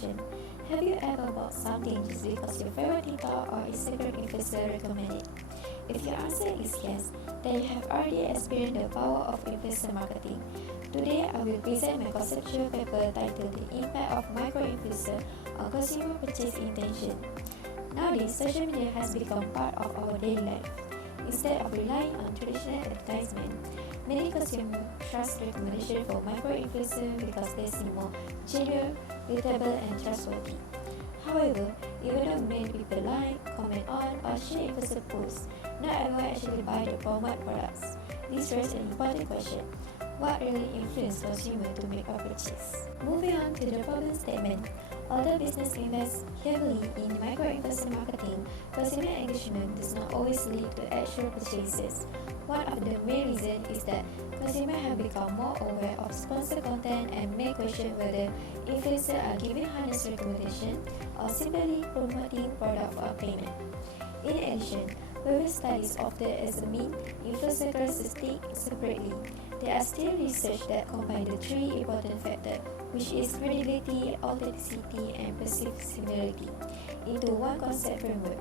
question. Have you ever bought something just because your favorite TikTok or Instagram influencer recommended it? If your answer is yes, then you have already experienced the power of influencer marketing. Today, I will present my conceptual paper titled The Impact of Micro-Influencer on Consumer Purchase Intention. Nowadays, social media has become part of our daily life. Instead of relying on traditional advertisement, many consumers trust recommendation for micro-influencers because they seem more genuine, relatable, and trustworthy. However, even though many people like, comment on, or share influencer posts, not everyone actually buy the promoted products. This raises an important question. What really influences consumers to make a purchase? Moving on to the problem statement. Although business invests heavily in micro-influencer marketing, consumer engagement does not always lead to actual purchases. One of the main reasons is that consumers have become more aware of sponsored content and may question whether influencers are giving honest recommendation or simply promoting product for a payment. In addition, various studies often examine influencer characteristics separately. There are still research that combine the three important factors, which is credibility, authenticity, and perceived similarity, into one concept framework.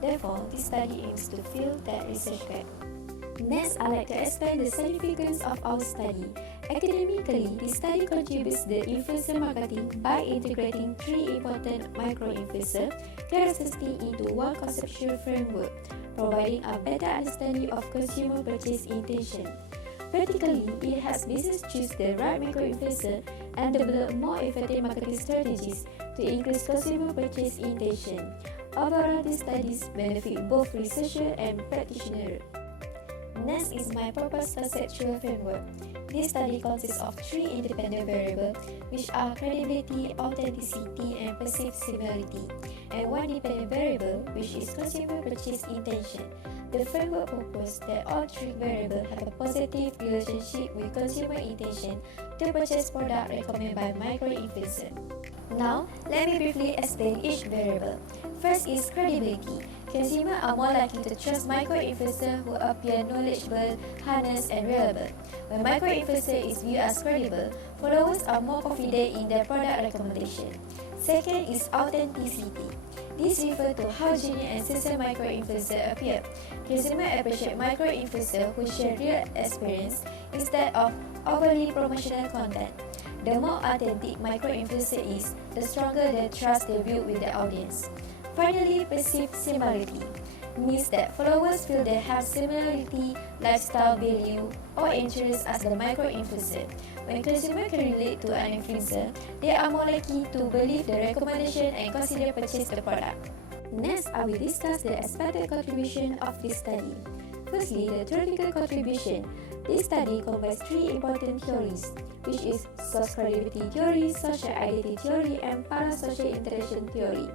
Therefore, this study aims to fill that research gap. Next, I'd like to explain the significance of our study. Academically, this study contributes to influencer marketing by integrating three important micro-influencer characteristics into one conceptual framework, providing a better understanding of consumer purchase intention. Practically, it helps businesses choose the right micro-influencer and develop more effective marketing strategies to increase consumer purchase intention. Overall, these studies benefit both researchers and practitioners. Next is my proposed conceptual framework. This study consists of three independent variables, which are credibility, authenticity, and perceived similarity, and one dependent variable, which is consumer purchase intention. The framework proposes that all three variables have a positive relationship with consumer intention to purchase product recommended by micro-influencer. Now, let me briefly explain each variable. First is credibility. Consumers are more likely to trust micro-influencers who appear knowledgeable, honest, and reliable. When micro-influencer is viewed as credible, followers are more confident in their product recommendation. Second is authenticity. This refers to how genuine and sincere micro-influencers appear. Consumers appreciate micro-influencers who share real experience instead of overly promotional content. The more authentic micro-influencer is, the stronger the trust they build with the audience. Finally, perceived similarity means that followers feel they have similarity, lifestyle, value, or interests as the micro-influencer. When consumers can relate to an influencer, they are more likely to believe the recommendation and consider purchase the product. Next, I will discuss the expected contribution of this study. Firstly, the theoretical contribution. This study combines three important theories, which is source credibility theory, social identity theory, and parasocial interaction theory.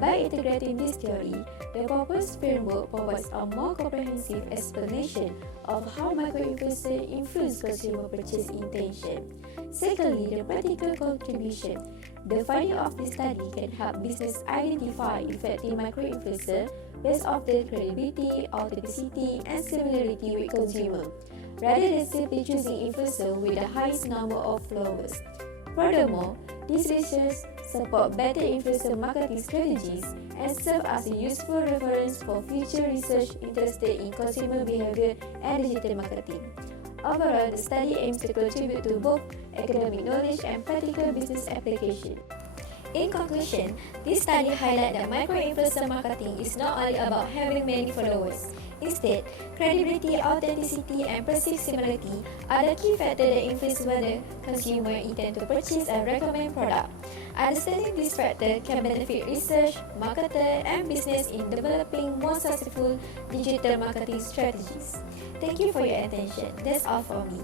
By integrating this theory, the proposed framework provides a more comprehensive explanation of how micro-influencers influence consumer purchase intention. Secondly, the practical contribution. The finding of this study can help businesses identify effective micro-influencers based on their credibility, authenticity, and similarity with consumers, rather than simply choosing influencers with the highest number of followers. Furthermore, these research support better influencer marketing strategies and serve as a useful reference for future research interested in consumer behavior and digital marketing. Overall, the study aims to contribute to both academic knowledge and practical business application. In conclusion, this study highlights that micro-influencer marketing is not only about having many followers. Instead, credibility, authenticity, and perceived similarity are the key factors that influence whether consumers intend to purchase and recommend product. Understanding these factors can benefit research, marketers, and business in developing more successful digital marketing strategies. Thank you for your attention. That's all for me.